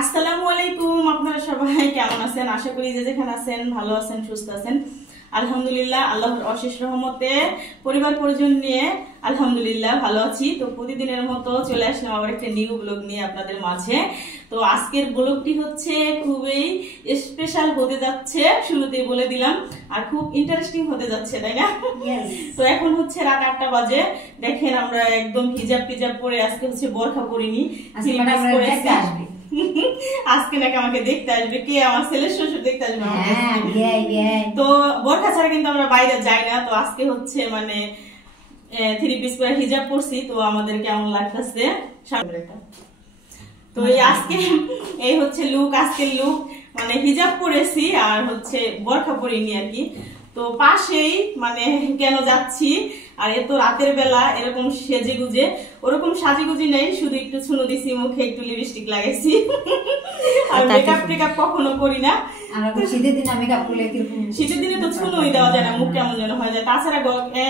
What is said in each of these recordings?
আসসালামু আলাইকুম। আপনারা সবাই কেমন আছেন? আশা করি যে যেখানে আছেন ভালো আছেন, সুস্থ আছেন। আলহামদুলিল্লাহ, আল্লাহর অশেষ রহমতে পরিবার পরিজন নিয়ে আলহামদুলিল্লাহ ভালো আছি। তো প্রতিদিনের মতো চলে আসলাম আবার একটা নিউ ব্লগ নিয়ে আপনাদের মাঝে। তো আজকের ব্লগটি হচ্ছে খুবই স্পেশাল হতে যাচ্ছে, শুরুতেই বলে দিলাম, আর খুব ইন্টারেস্টিং হতে যাচ্ছে, তাই না? তো এখন হচ্ছে রাত 8টা বাজে। দেখেন আমরা একদম হিজাব টিজাব পরে, আজকে হচ্ছে বোরখা পরিনি, আজকে নাকি আমাকে দেখতে আসবে কে, আমার ছেলের শ্বশুর দেখতে আসবে। তো বোরখা ছাড়া কিন্তু আমরা বাইরে যাই না। তো আজকে হচ্ছে মানে 3 পিস করে হিজাব পরছি, তো আমাদের কেমন লাগতেছে। তো এই আজকে এই হচ্ছে লুক, আজকের লুক মানে হিজাব পরেছি আর হচ্ছে বোরখা পরিনি আর কি। তো পাশেই মানে কেন যাচ্ছি, আর এত রাতের বেলা এরকম সেজে গুজে, ওরকম সাজিগুজি নেই, শুধু একটু চুনো দিছি, মুখে একটু লিপস্টিক লাগাইছি, আর মেকআপ টেকআপ কখনো করি না। শীতের দিনে মেকআপ করলে, শীতের দিনে তো চুনোই দেওয়া যায় না, মুখ কেমন যেন হয়ে যায়। তাছাড়া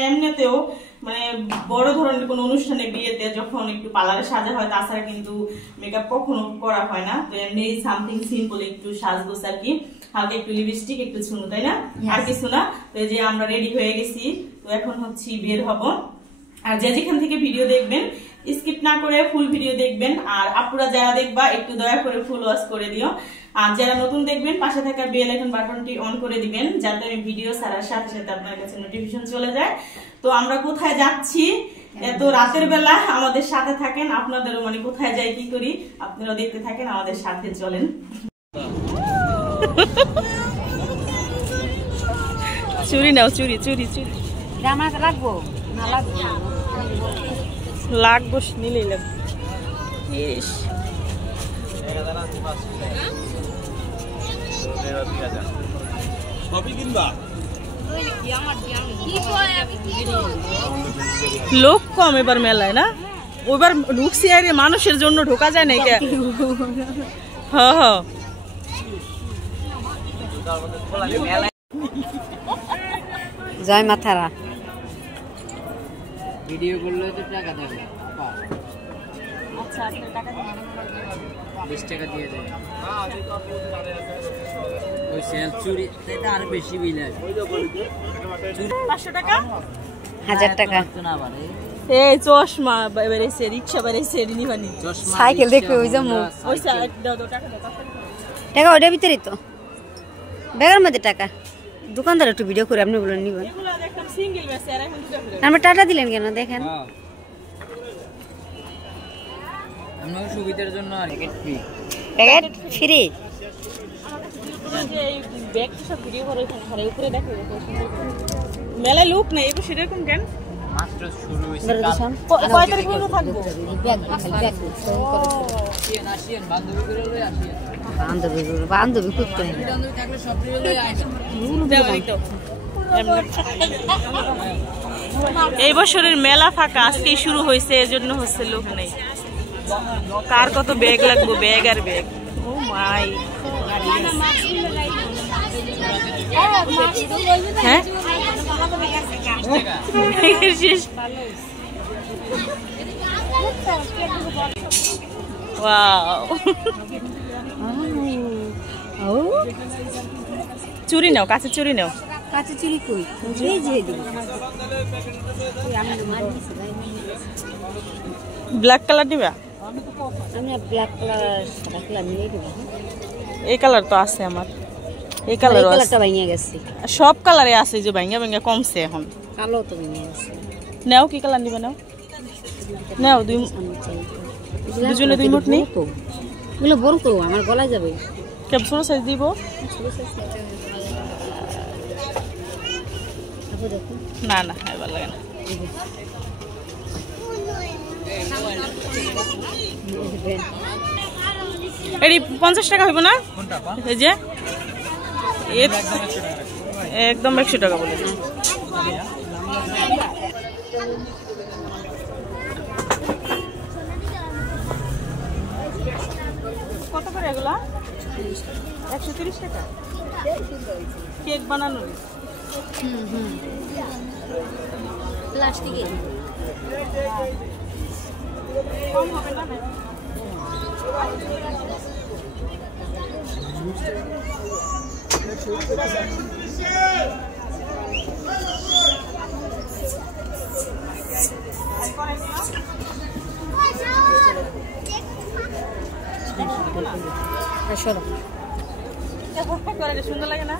এমনিতেও মানে বড় ধরনের কোনো অনুষ্ঠানে, বিয়েতে যখন একটু পার্লারে সাজা হয়, তাছাড়া কিন্তু মেকআপ কখনো করা হয় না। তো এমনি সামথিং সিম্পল একটু সাজগোজ আর কি, হালকা একটু লিপস্টিক, একটু চুনো, তাই না? আর কিছু না। তো এই যে আমরা রেডি হয়ে গেছি, তো এখন হচ্ছে বের হব। আর যে যেখান থেকে ভিডিও দেখবেন স্কিপ না করে ফুল ভিডিও দেখবেন। আর আপুরা যারা দেখবা একটু দয়া করে ফুল ওয়াচ করে দিও। আর যারা নতুন দেখবেন পাশে থাকা বেল আইকন বাটনটি অন করে দিবেন, যাতে আমি ভিডিও ছাড়ার সাথে সাথে আপনার কাছে নোটিফিকেশন চলে যায়। তো আমরা কোথায় যাচ্ছি এত রাতের বেলা, আমাদের সাথে থাকেন। আপনাদেরও মানে কোথায় যাই কি করি আপনারাও দেখতে থাকেন, আমাদের সাথে চলেন। চুরি নাও, চুরি চুরি চুরি লাগবো না লাগবো লাগবো, নিলেই লাগবে। লোক কম এবার মেলায় না, ওইবার ঢুকছি আর মানুষের জন্য ঢোকা যায় না। হ্যাঁ জয় মাথারা ভিডিও করলে তো টাকা দেবে। আচ্ছা, আপনি টাকা দেন, 20 টাকা দিয়ে দেন। ওই সেল চুরি এটা আর বেশি বিল আছে। 500 টাকা, 1000 টাকা না বারে। এই চশমা বেরেছে, রিকশা বেরেছে, নিবানি সাইকেল দেখবে, ওই যে মুখ, ওই সাইড দাও টাকা দাও। টাকা ওটার ভিতরে তো ব্যাগের মধ্যে টাকা। দোকানদার একটু ভিডিও করে আপনি বলেন নিবেন। এগুলো দেখলাম সিঙ্গেল বেচে, আর এখন দুটো করে। আমরা টাটা দিলেন কেন দেখেন? আমরা সুবিধার জন্য আর প্যাকেট ফ্রি। Packet free. যে এই ব্যাগটা সব ভিডিও করে ঘরে উপরে দেখো, মেলা লোক নাই এবার সেরকম কেন? মাত্র শুরু হইছে। কয় তারিখ পর্যন্ত থাকবো? আসিয়েন বান্ধবী করে লই আসিয়েন। বান্ধবী করতে বান্ধবী থাকলে সব প্রিয় লই আসেন। এই বছরের মেলা ফাঁকা, আজকেই শুরু হয়েছে, এজন্য হচ্ছে লোক নেই। কার কত ব্যাগ লাগবে, ব্যাগ আর ব্যাগ। ও মাই, হ্যাঁ চুরি নাও, কাছে চুরি নাও। কাছে চুরি কই? এই যে ব্ল্যাক কালার দিবা? আমি ব্ল্যাক কালার, সাদা কালার নিয়ে দেব। এই কালার তো আছে আমার, এই কালার কালারটা ভাঙিয়ে গেছে। সব কালারে আছে, যে ভাঙা ভাঙা কমছে এখন। কালো তো ভাঙিয়ে গেছে। নাও, কি কালার নিবে? নাও নাও, দুজনে 2 মুঠ নেই। এগুলো বড় তো, আমার গলায় যাবে। কেমন ছোট সাইজ দিব? না না, এবার লাগে না। এটি 50 টাকা হইব না? এই যে একদম 100 টাকা বলে। কত করে এগুলা? 130 টাকা। কেক বানানো প্লাস্টিকের কম হবে না? সুন্দর লাগে না?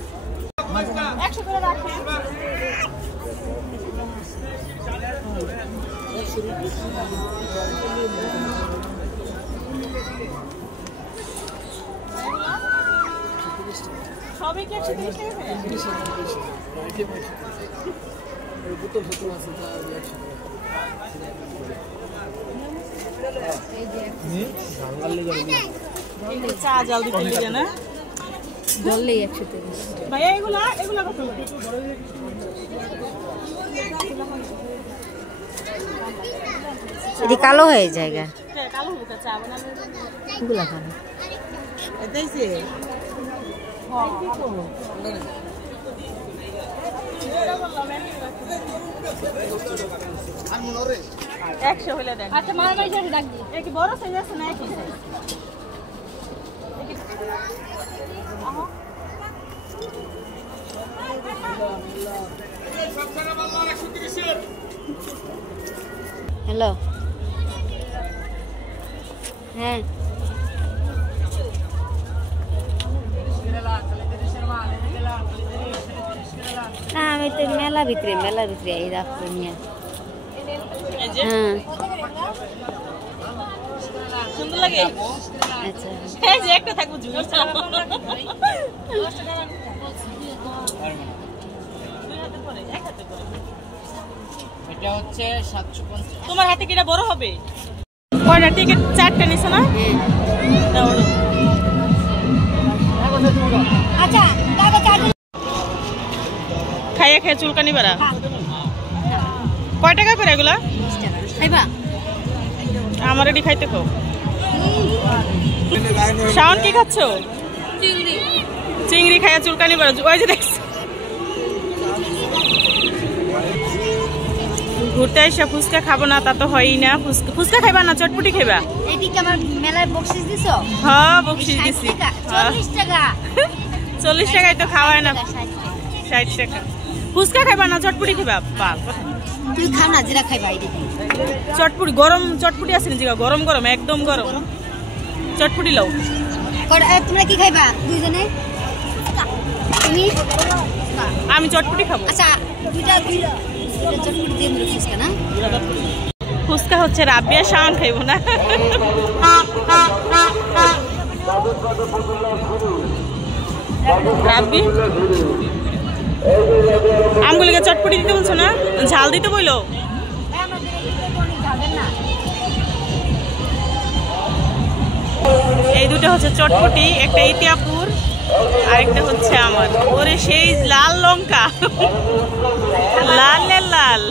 100 করে রাখেন। সবই কি 130 টাকা? চা জল দিতে না বললে 130 ভাইয়া এগুলা কত? এটি কালো হয়ে যায় কালো হবে চা বানালে এগুলা কালো এটাইছে হ্যাঁ 100 হলে দেন। আচ্ছা মামা ভাই সাথে ডাক দিই। এই কি বড় সাইজ আছে না একই সাইজ? হ্যালো হ্যাঁ না আমি তো মেলা ভিতরে এই রাখতে নিয়ে হ্যাঁ সুন্দর লাগে। আচ্ছা এই যে একটা থাকবো জুস এটা হচ্ছে 750। তোমার হাতে কিটা বড় হবে? কয়টা টিকিট? 4টা নিছে না? দাও দাও। আচ্ছা খাইয়া খেয়ে চুলকানি বাড়া। কয় টাকা করে এগুলা? খাইবা আমার এটি খাইতে খাও। শাওন কি খাচ্ছ? চিংড়ি খাইয়া চুলকানি বাড়া। ওই যে দেখছি ঘুরতে এসে ফুচকা খাবো না তা তো হয়ই না। ফুচকা খাইবা না চটপটি খাইবা? এইদিকে আমার মেলায় বকশিস দিছো? হ্যাঁ বকশিস দিছি। 40 টাকা 40 টাকায় তো খাওয়ায় না। 60 টাকা। ফুচকা খাইবা না চটপটি খাইবা? তুই খা না যেটা খাইবা এইদিকে। চটপটি গরম চটপটি আছে না? গরম গরম একদম গরম চটপটি লও। তোমরা কি খাইবা দুইজনে? তুমি? আমি চটপটি খাবো। আচ্ছা দুইটা চটপটি দিয়ে দিল ফুচকা না? ফুচকা হচ্ছে রাবিয়া শাওন খাইবো না। রাব্বি আমগুলিকে চটপটি দিতে বলছো না? ঝাল দিতে বইলো? এই দুটো হচ্ছে চটপটি, একটা ইতিয়াপুর আর একটা হচ্ছে আমার। ওরে সেই লাল লঙ্কা, লাল লাল।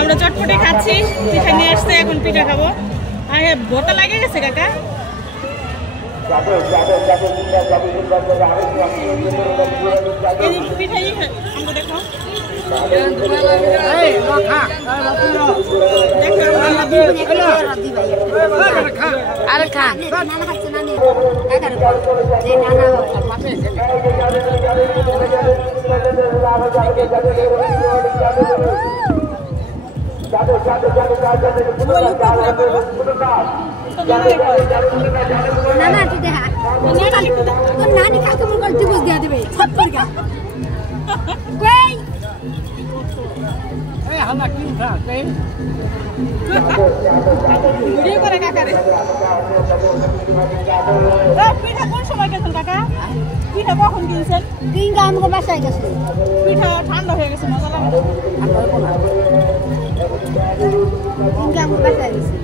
আমরা চটপটি খাচ্ছি, পিঠা নিয়ে আসছে, এখন পিঠা খাবো। আর ভোটা লাগে গেছে কাকা। পিঠাই আমরা দেখো আর খা কাকার যে নানা পাশে নানা তুই দেখা তোর নানি কাকে মনে করে দিবস দিয়া দেবে ছাত্তর গা কই এই হালা কি উঠা কই ভিডিও করে কাকারে পিঠা কোন সময় গেছেন কাকা পিঠা কখন কিনছেন তিন গা আমাকে বাসায় গেছে পিঠা ঠান্ডা হয়ে গেছে মজা লাগে তিন গা আমাকে বাসায় গেছে